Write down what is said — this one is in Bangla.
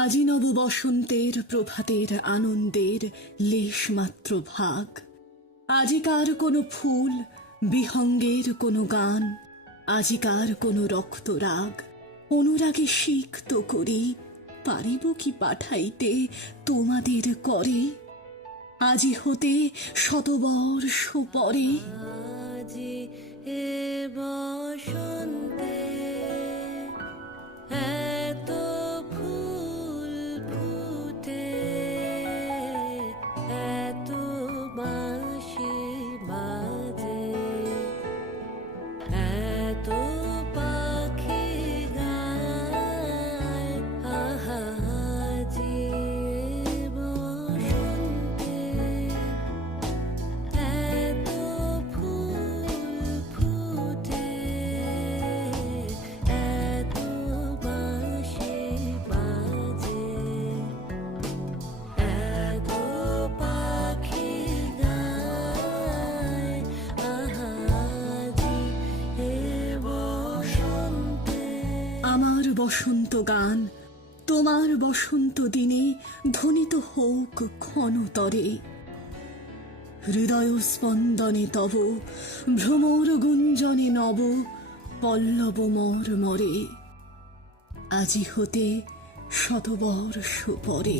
আজি নব বসন্তের প্রভাতের আনন্দের লেশমাত্র ভাগ। আজিকার কোনো ফুল, বিহঙ্গের কোনো গান, আজিকার কোনো রক্তরাগ। অনুরাগে সিক্ত করি, পারিব কি পাঠাইতে তোমাদের করে? আজি হতে শতবর্ষ পরে। আজি এ বসন্তে এত ফুল ফুটে, এত বাঁশি বাজে, এত পাখি গায়। আহা আজি এ বসন্তে এত ফুল ফুটে, এত বাঁশি বাজে, এত পাখি গায়। আহা আজি এ বসন্তে। আমার বসন্ত গান তোমার বসন্ত দিনে ধ্বনিত হোক ক্ষণতরে। হৃদয় স্পন্দনে তব ভ্রমর গুঞ্জনে নব পল্লব মরে। আজি হতে শতবর্ষ পরে।